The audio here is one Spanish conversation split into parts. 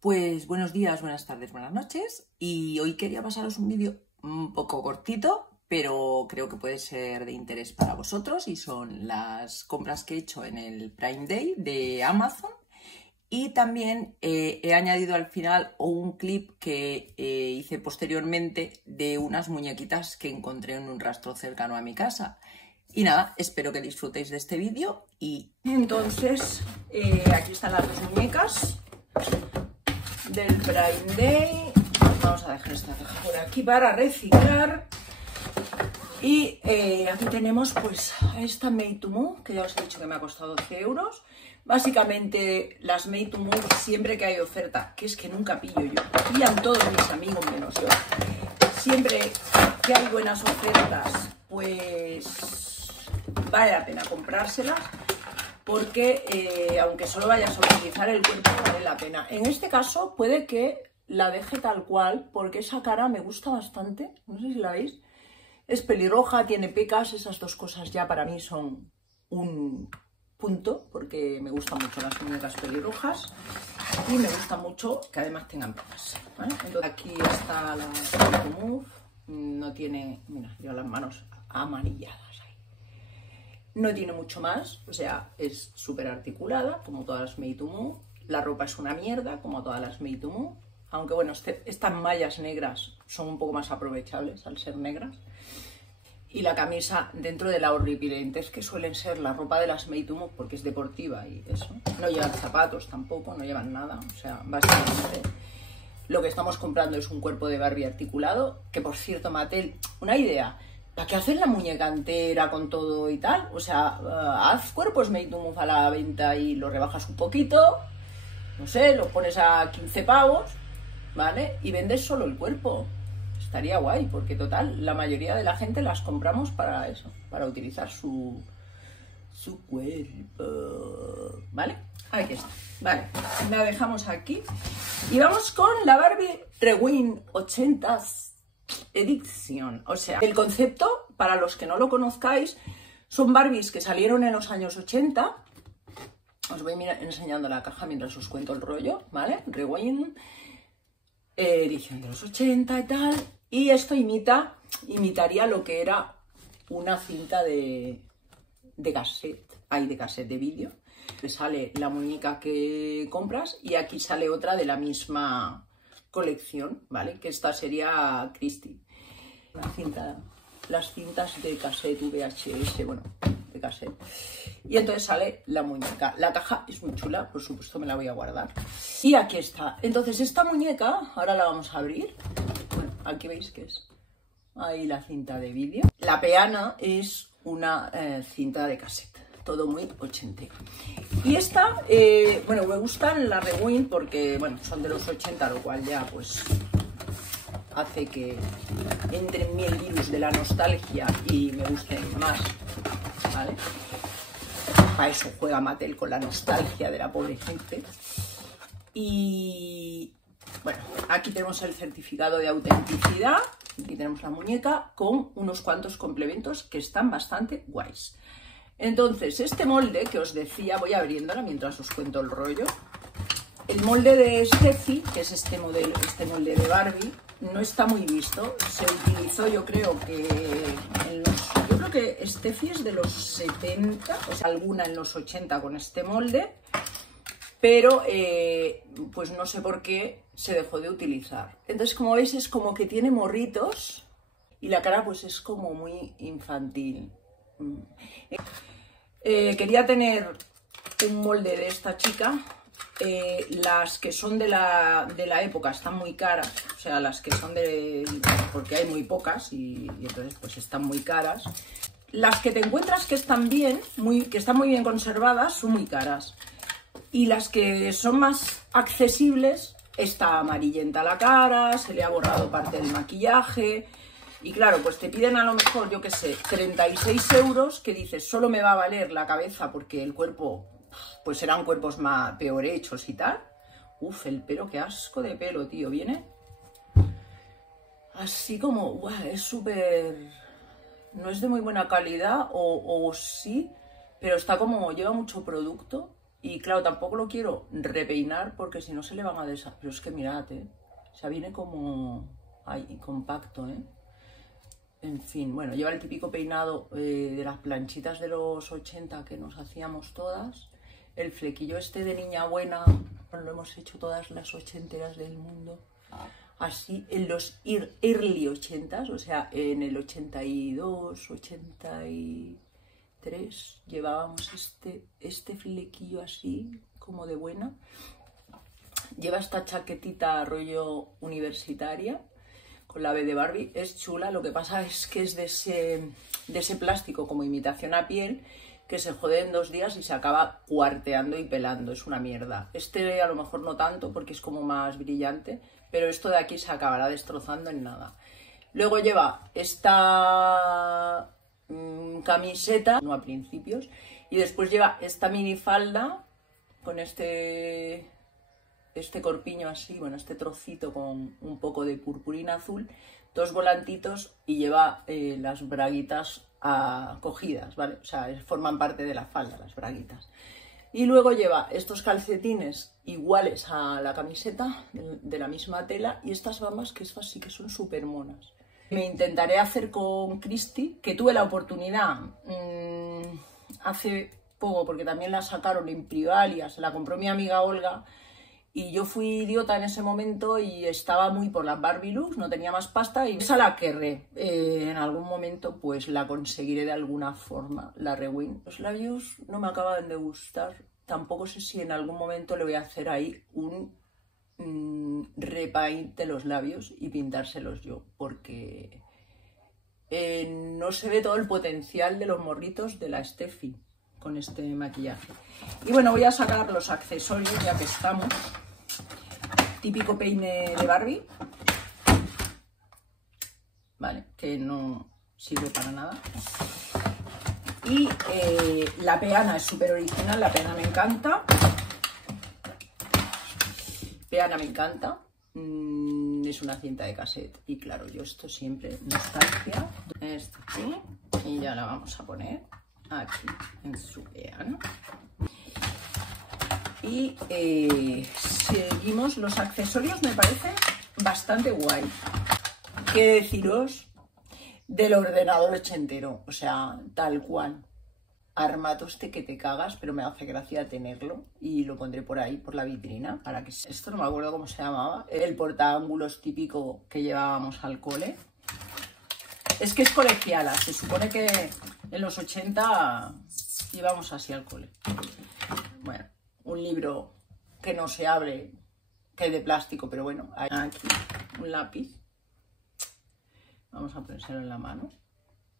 Pues buenos días, buenas tardes, buenas noches, y hoy quería pasaros un vídeo un poco cortito, pero creo que puede ser de interés para vosotros, y son las compras que he hecho en el Prime Day de Amazon. Y también he añadido al final un clip que hice posteriormente de unas muñequitas que encontré en un rastro cercano a mi casa. Y nada, espero que disfrutéis de este vídeo. Y entonces aquí están las dos muñecas del Prime Day. Vamos a dejar esta caja por aquí para reciclar. Y aquí tenemos pues esta Made to Move, que ya os he dicho que me ha costado 12 euros. Básicamente las Made to Move, siempre que hay oferta, que es que nunca pillo yo, pillan todos mis amigos menos yo. Siempre que hay buenas ofertas, pues vale la pena comprárselas, porque aunque solo vayas a utilizar el cuerpo, vale la pena. En este caso puede que la deje tal cual, porque esa cara me gusta bastante, no sé si la veis. Es pelirroja, tiene pecas, esas dos cosas ya para mí son un punto, porque me gustan mucho las muñecas pelirrojas y me gusta mucho que además tengan pecas, ¿vale? Entonces aquí está la Made to Move, no tiene, mira, yo las manos amanilladas ahí. No tiene mucho más, o sea, es súper articulada, como todas las Made to Move. La ropa es una mierda, como todas las Made to Move, aunque bueno, estas mallas negras son un poco más aprovechables al ser negras. Y la camisa, dentro de la horripilantez que suelen ser la ropa de las Made to Move, porque es deportiva y eso. No llevan zapatos tampoco, no llevan nada. O sea, básicamente lo que estamos comprando es un cuerpo de Barbie articulado. Que por cierto, Mattel, una idea. ¿Para qué hacer la muñeca entera con todo y tal? O sea, haz cuerpos Made to Move a la venta y lo rebajas un poquito. No sé, lo pones a 15 pavos, ¿vale? Y vendes solo el cuerpo. Estaría guay, porque total, la mayoría de la gente las compramos para eso, para utilizar su cuerpo, ¿vale? Aquí está, vale, la dejamos aquí y vamos con la Barbie Rewind 80s Edition. O sea, el concepto, para los que no lo conozcáis, son Barbies que salieron en los años 80. Os voy enseñando la caja mientras os cuento el rollo, ¿vale? Rewind, edición de los 80 y tal. Y esto imitaría lo que era una cinta de cassette, de vídeo. Te sale la muñeca que compras y aquí sale otra de la misma colección, ¿vale? Que esta sería Christie. Las cintas de cassette, VHS, bueno, de cassette. Y entonces sale la muñeca. La caja es muy chula, por supuesto me la voy a guardar. Y aquí está. Entonces esta muñeca, ahora la vamos a abrir. Bueno, aquí veis que es ahí la cinta de vídeo. La peana es una cinta de cassette. Todo muy ochentero. Y esta, bueno, me gustan las Rewind porque, bueno, son de los 80, lo cual ya, pues, hace que entre en mí el virus de la nostalgia y me gusten más, ¿vale? Para eso juega Mattel, con la nostalgia de la pobre gente. Y bueno, aquí tenemos el certificado de autenticidad. Aquí tenemos la muñeca con unos cuantos complementos que están bastante guays. Entonces, este molde que os decía, voy abriéndola mientras os cuento el rollo. El molde de Steffi, que es este molde de Barbie, no está muy visto. Se utilizó, yo creo que Steffi es de los 70, o sea, alguna en los 80 con este molde, pero pues no sé por qué se dejó de utilizar. Entonces, como veis, es como que tiene morritos y la cara pues es como muy infantil. Quería tener un molde de esta chica. Las que son de la época están muy caras, o sea, las que son porque hay muy pocas y entonces pues están muy caras. Las que te encuentras que están muy bien conservadas son muy caras, y las que son más accesibles, está amarillenta la cara, se le ha borrado parte del maquillaje. Y claro, pues te piden a lo mejor, yo qué sé, 36 euros, que dices, solo me va a valer la cabeza porque el cuerpo, pues serán cuerpos peor hechos y tal. Uf, el pelo, qué asco de pelo, tío, viene así como, guau, es súper, no es de muy buena calidad, o sí, pero está como, lleva mucho producto Y claro, tampoco lo quiero repeinar porque si no se le van a deshacer. Pero es que mirad, o sea, viene como ahí, compacto, En fin, bueno, lleva el típico peinado de las planchitas de los 80 que nos hacíamos todas. El flequillo este de niña buena, lo hemos hecho todas las ochenteras del mundo. Así en los early 80s, o sea, en el 82, 83, llevábamos este flequillo así, como de buena. Lleva esta chaquetita rollo universitaria, con la B de Barbie. Es chula, lo que pasa es que es de ese plástico como imitación a piel, que se jode en 2 días y se acaba cuarteando y pelando, es una mierda. Este a lo mejor no tanto porque es como más brillante, pero esto de aquí se acabará destrozando en nada. Luego lleva esta camiseta, no a principios, y después lleva esta minifalda con este corpiño así, bueno, este trocito con un poco de purpurina azul, 2 volantitos y lleva las braguitas cogidas, ¿vale? O sea, forman parte de la falda las braguitas. Y luego lleva estos calcetines iguales a la camiseta, de la misma tela, y estas bambas que estas sí que son súper monas. Me intentaré hacer con Christy, que tuve la oportunidad hace poco, porque también la sacaron en Privalia, se la compró mi amiga Olga, y yo fui idiota en ese momento y estaba muy por las Barbie looks, no tenía más pasta y esa la querré. En algún momento pues la conseguiré de alguna forma, la Rewind. Los labios no me acaban de gustar, tampoco sé si en algún momento le voy a hacer ahí un repaint de los labios y pintárselos yo, porque no se ve todo el potencial de los morritos de la Steffi con este maquillaje. Y bueno, voy a sacar los accesorios ya que estamos. Típico peine de Barbie, vale, que no sirve para nada. Y la peana es súper original, la peana me encanta. Peana me encanta. Es una cinta de cassette y claro, yo esto siempre nostalgia. Esto aquí y ya la vamos a poner aquí en su peana. Y seguimos, los accesorios me parecen bastante guay. ¿Qué deciros del ordenador ochentero? O sea, tal cual. Armatoste que te cagas, pero me hace gracia tenerlo y lo pondré por ahí, por la vitrina, para que... Esto no me acuerdo cómo se llamaba. El portaángulos típico que llevábamos al cole. Es que es colegiala, se supone que en los 80 íbamos así al cole. Bueno, un libro que no se abre, que es de plástico, pero bueno, hay aquí un lápiz. Vamos a ponérselo en la mano,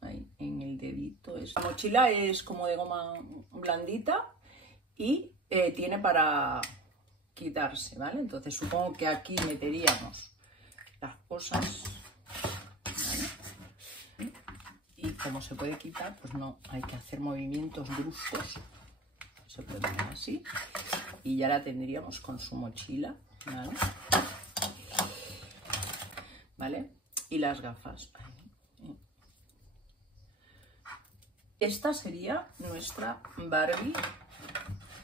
ahí en el dedito. La mochila es como de goma blandita y tiene para quitarse, ¿vale? Entonces supongo que aquí meteríamos las cosas, ¿vale? Y como se puede quitar, pues no hay que hacer movimientos bruscos. Se puede poner así y ya la tendríamos con su mochila, ¿vale? ¿Vale? Y las gafas. Esta sería nuestra Barbie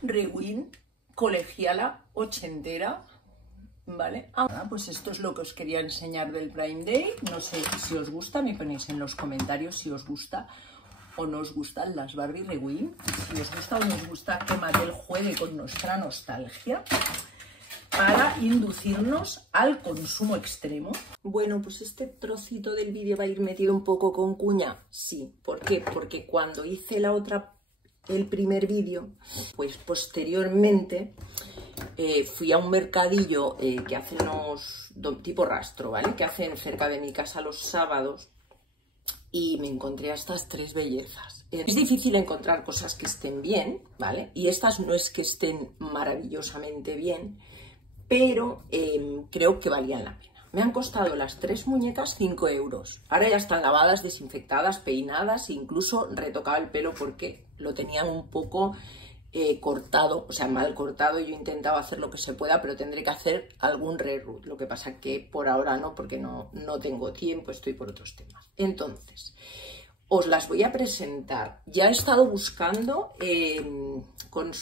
Rewind colegiala ochentera, ¿vale? Ahora, pues esto es lo que os quería enseñar del Prime Day. No sé si os gusta, me ponéis en los comentarios si os gusta o no os gustan las Barbie Rewind, si os gusta o no os gusta que Mattel juegue con nuestra nostalgia para inducirnos al consumo extremo. Bueno, pues este trocito del vídeo va a ir metido un poco con cuña, sí. ¿Por qué? Porque cuando hice el primer vídeo, pues posteriormente fui a un mercadillo que hacen tipo rastro, ¿vale? Que hacen cerca de mi casa los sábados. Y me encontré a estas 3 bellezas. Es difícil encontrar cosas que estén bien, ¿vale? Y estas no es que estén maravillosamente bien, pero creo que valían la pena. Me han costado las 3 muñecas 5 euros. Ahora ya están lavadas, desinfectadas, peinadas, incluso retocado el pelo porque lo tenían un poco cortado, o sea, mal cortado. Yo intentaba hacer lo que se pueda, pero tendré que hacer algún reroot. Lo que pasa que por ahora no, porque no tengo tiempo, estoy por otros temas. Entonces, os las voy a presentar. Ya he estado buscando con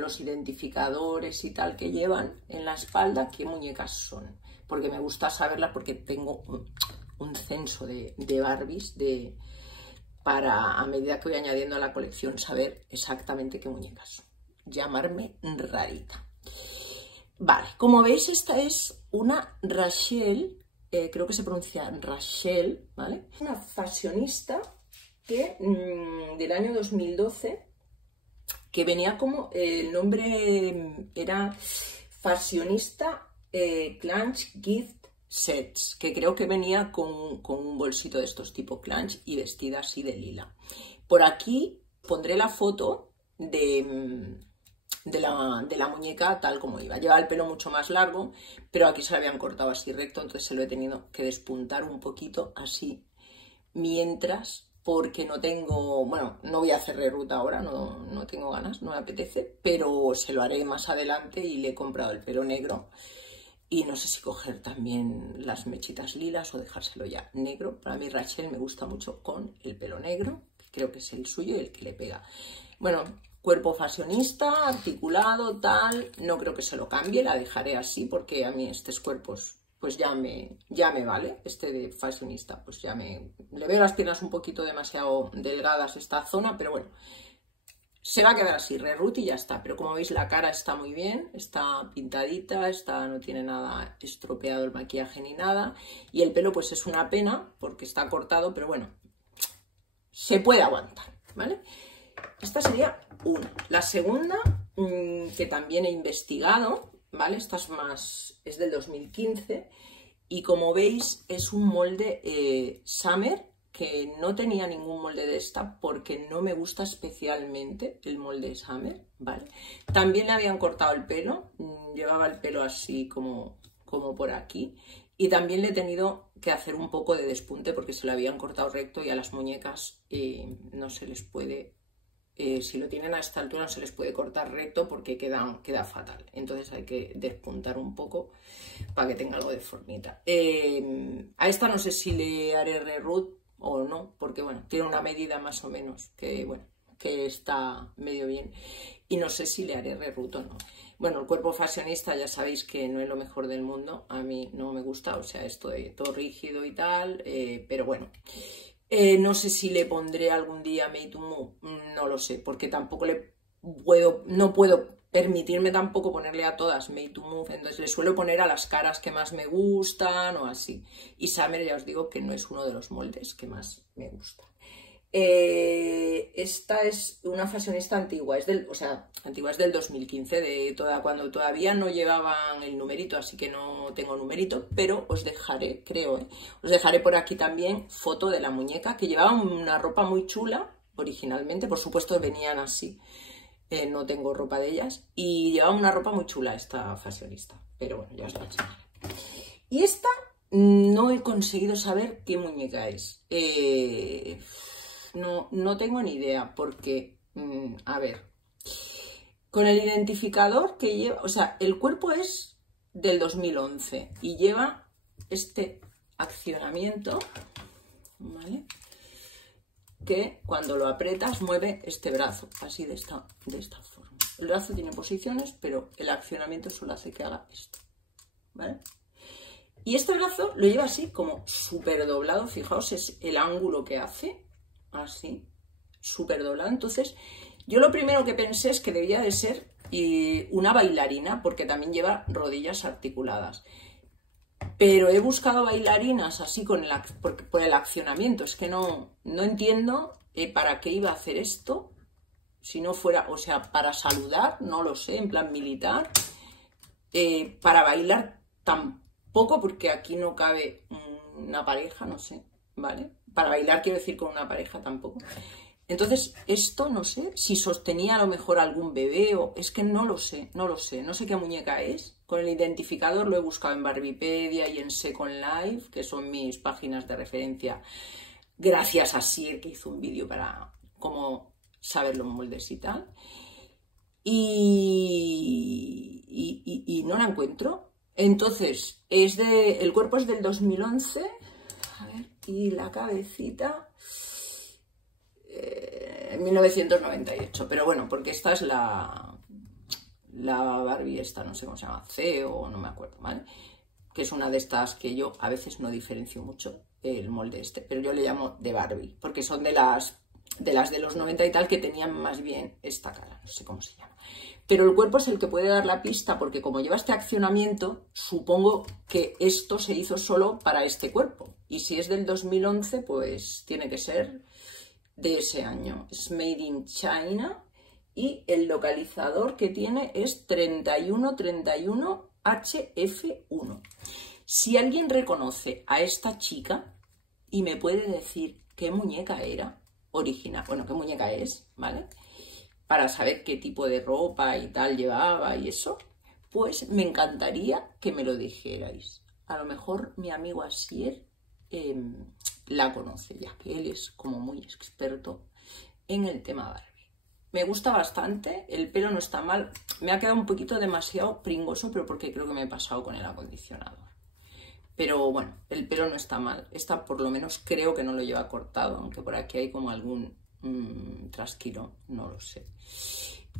los identificadores y tal que llevan en la espalda qué muñecas son, porque me gusta saberlas, porque tengo un censo de Barbies para, a medida que voy añadiendo a la colección, saber exactamente qué muñecas son. Llamarme rarita. Vale, como veis, esta es una Rachel, creo que se pronuncia Rachel, ¿vale? Una fashionista que, del año 2012, que venía como, el nombre era Fashionista Clutch Gift Sets, que creo que venía con un bolsito de estos tipo clutch y vestida así de lila. Por aquí pondré la foto de la muñeca tal como iba. Lleva el pelo mucho más largo, pero aquí se lo habían cortado así recto, entonces se lo he tenido que despuntar un poquito así mientras, porque no tengo, bueno, no voy a hacer reruta ahora, no tengo ganas, no me apetece, pero se lo haré más adelante y le he comprado el pelo negro y no sé si coger también las mechitas lilas o dejárselo ya negro. Para mí Rachel me gusta mucho con el pelo negro, creo que es el suyo y el que le pega. Bueno, cuerpo fashionista, articulado, tal, no creo que se lo cambie, la dejaré así porque a mí estos cuerpos pues ya me vale, este de fashionista, pues ya le veo las piernas un poquito demasiado delgadas esta zona, pero bueno, se va a quedar así, rerut y ya está. Pero como veis la cara está muy bien, está pintadita, no tiene nada estropeado el maquillaje ni nada, y el pelo pues es una pena porque está cortado, pero bueno, se puede aguantar, ¿vale? Esta sería una. La segunda, que también he investigado, ¿vale? Esta es del 2015 y como veis es un molde Summer, que no tenía ningún molde de esta porque no me gusta especialmente el molde Summer, ¿vale? También le habían cortado el pelo, llevaba el pelo así como por aquí, y también le he tenido que hacer un poco de despunte porque se lo habían cortado recto y a las muñecas no se les puede... si lo tienen a esta altura no se les puede cortar recto porque queda fatal, entonces hay que despuntar un poco para que tenga algo de formita. A esta no sé si le haré rerut o no, porque bueno, tiene una medida más o menos que bueno, que está medio bien, y no sé si le haré rerut o no. Bueno, el cuerpo fashionista ya sabéis que no es lo mejor del mundo, a mí no me gusta, o sea, esto de todo rígido y tal, pero bueno. No sé si le pondré algún día Made to Move, no lo sé, porque tampoco no puedo permitirme tampoco ponerle a todas Made to Move, entonces le suelo poner a las caras que más me gustan o así. Y Summer ya os digo que no es uno de los moldes que más me gusta. Esta es una fashionista antigua, es del 2015, cuando todavía no llevaban el numerito, así que no tengo numerito, pero os dejaré, creo, os dejaré por aquí también foto de la muñeca, que llevaba una ropa muy chula originalmente, por supuesto venían así, no tengo ropa de ellas, y llevaba una ropa muy chula esta fashionista, pero bueno, ya os la enseñaré. Y esta no he conseguido saber qué muñeca es. No tengo ni idea porque, a ver, con el identificador que lleva, o sea, el cuerpo es del 2011 y lleva este accionamiento, ¿vale? Que cuando lo aprietas mueve este brazo, así de esta forma. El brazo tiene posiciones, pero el accionamiento solo hace que haga esto, ¿vale? Y este brazo lo lleva así como súper doblado, fijaos, es el ángulo que hace. Así, súper doblada. Entonces, yo lo primero que pensé es que debía de ser una bailarina, porque también lleva rodillas articuladas. Pero he buscado bailarinas así por el accionamiento. Es que no entiendo para qué iba a hacer esto. Si no fuera, o sea, para saludar, no lo sé, en plan militar. Para bailar tampoco, porque aquí no cabe una pareja, no sé, ¿vale? Para bailar quiero decir con una pareja tampoco. Entonces, esto no sé si sostenía a lo mejor algún bebé o... Es que no lo sé. No sé qué muñeca es. Con el identificador lo he buscado en Barbipedia y en Second Life, que son mis páginas de referencia. Gracias a Sir, que hizo un vídeo para cómo saber los moldes y tal. Y no la encuentro. Entonces, el cuerpo es del 2011. A ver, y la cabecita... En 1998, pero bueno, porque esta es la Barbie esta, no sé cómo se llama, C o no me acuerdo, ¿vale? Que es una de estas que yo a veces no diferencio mucho el molde este, pero yo le llamo de Barbie, porque son de las de los 90 y tal que tenían más bien esta cara, no sé cómo se llama. Pero el cuerpo es el que puede dar la pista, porque como lleva este accionamiento, supongo que esto se hizo solo para este cuerpo. Y si es del 2011, pues tiene que ser de ese año. Es Made in China y el localizador que tiene es 3131 HF1. Si alguien reconoce a esta chica y me puede decir qué muñeca era original, bueno, qué muñeca es, ¿vale? Para saber qué tipo de ropa y tal llevaba y eso, pues me encantaría que me lo dijerais. A lo mejor mi amigo Asier la conoce, ya que él es como muy experto en el tema Barbie. Me gusta bastante, el pelo no está mal, me ha quedado un poquito demasiado pringoso, pero porque creo que me he pasado con el acondicionador. Pero bueno, el pelo no está mal, esta por lo menos creo que no lo lleva cortado, aunque por aquí hay como algún trasquilo, no lo sé.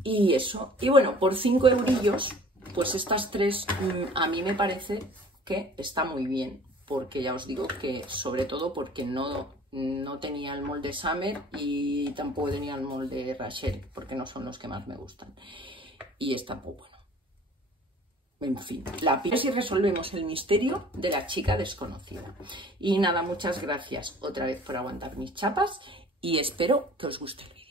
Y eso, y bueno, por 5 eurillos, pues estas tres a mí me parece que está muy bien, porque ya os digo que sobre todo porque no tenía el molde Summer y tampoco tenía el molde Rachel, porque no son los que más me gustan. Y está pues bueno. En fin, la pila si resolvemos el misterio de la chica desconocida. Y nada, muchas gracias otra vez por aguantar mis chapas y espero que os guste el vídeo.